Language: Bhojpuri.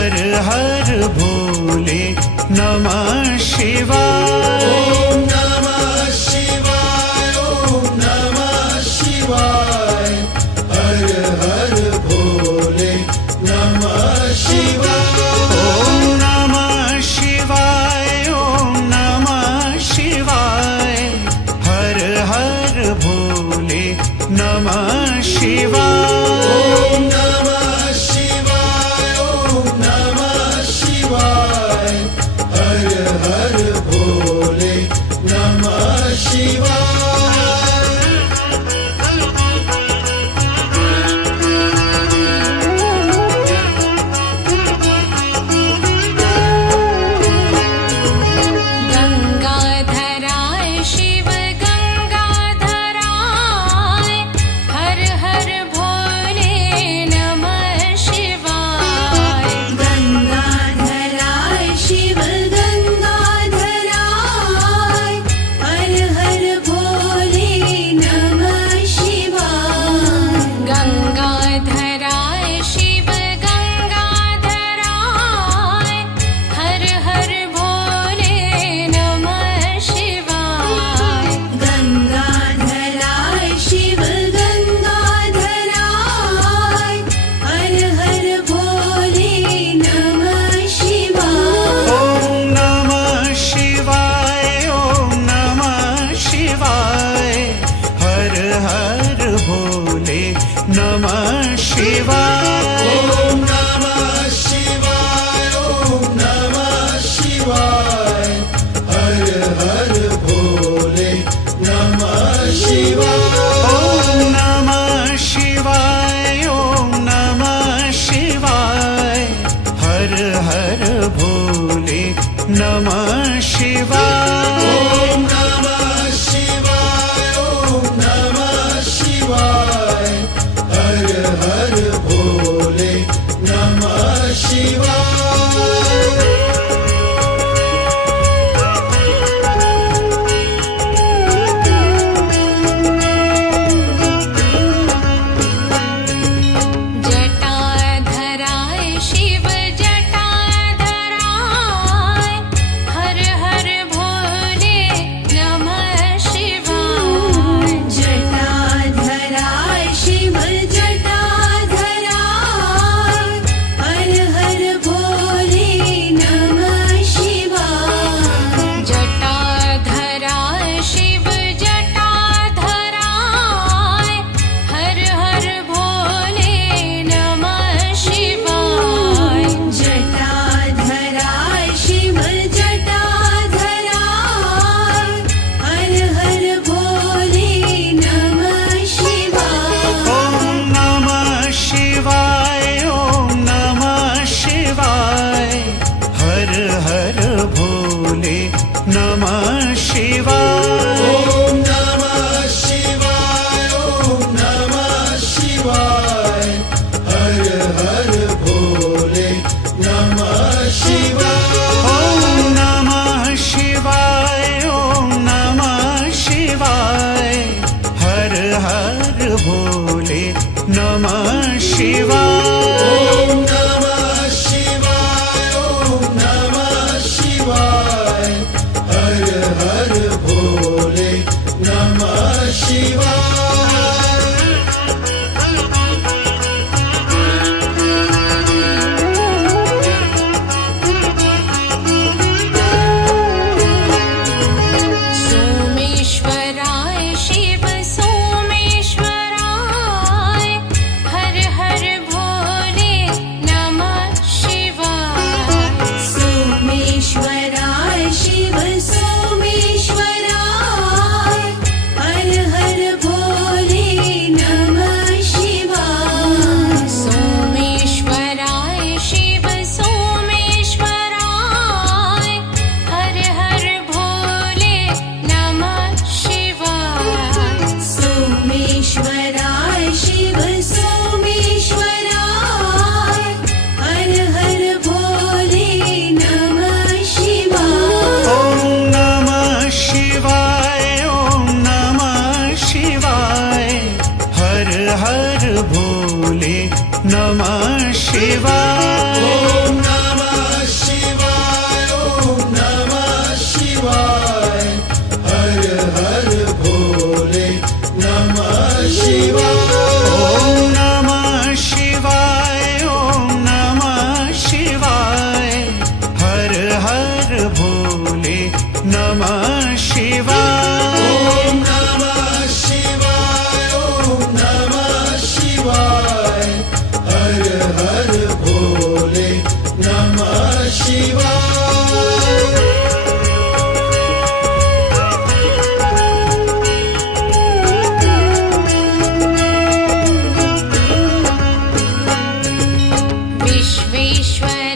हर हर भोले नमः शिवाय। ओम नमः शिवाय, ओम नमः शिवाय, हर हर भोले नमः शिवाय। ओम नमः शिवाय, ओम नमः शिवाय, हर हर भोले नमः शिवाय। ओम नमः शिवाय, ओम नमः शिवाय, हर हर भोले नमः शिवाय। गंगाधराय शिव गंगाधराय, हर हर भोले नमः शिवाय। गंगाधराय शिव गंगाधराय, हर हर भोले नमः शिवाय। गंगाधराय शिव गंगाधराय, हर हर भोले नमः शिवाय। गंगाधराय शिव गंगाधराय, हर हर भोले नमः शिवाय। ओम नमः शिवाय, ओम नमः शिवाय, हर हर भोले नमः शिवाय। ओम नमः शिवाय, ओम नमः शिवाय, हर हर भोले नमः शिवाय। ओम नमः शिवाय, ओम नमः शिवाय, हर हर भोले नमः शिवाय। ओम नमः शिवाय, ओम नमः शिवाय, हर हर भोले नमः शिवाय। जटाधराय शिव जटाधराय, हर हर भोले नमः शिवाय। जटाधराय शिव जटाधराय, हर हर भोले नमः शिवाय। जटाधराय शिव जटाधराय, हर हर भोले नमः शिवाय। जटाधराय शिव जटाधराय, हर हर भोले नमः शिवाय। ओम नमः शिवाय, ओम नमः शिवाय, हर हर भोले नमः शिवाय। ओम नमः शिवाय, ओम नमः शिवाय, हर हर भोले नमः शिवाय। ओम नमः शिवाय, ओम नमः शिवाय, हर हर भोले नमः शिवाय। ओम नमः शिवाय, ओम नमः शिवाय, हर हर भोले नमः शिवाय। सोमेश्वराय शिव सोमेश्वराय, हर हर भोले नमः शिवाय। सोमेश्वराय शिव सोमेश्वराय, हर हर भोले नमः शिवाय। सोमेश्वराय शिव सोमेश्वराय, हर हर भोले नमः शिवाय। सोमेश्वराय शिव सोमेश्वराय, हर हर भोले नमः शिवाय। ओम नमः शिवाय, ओम नमः शिवाय, हर हर भोले नमः शिवाय। ओम नमः नमः शिवाय ॐ नमः शिवाय ॐ नमः शिवाय हर हर भोले नमः शिवाय विश्वेश्वर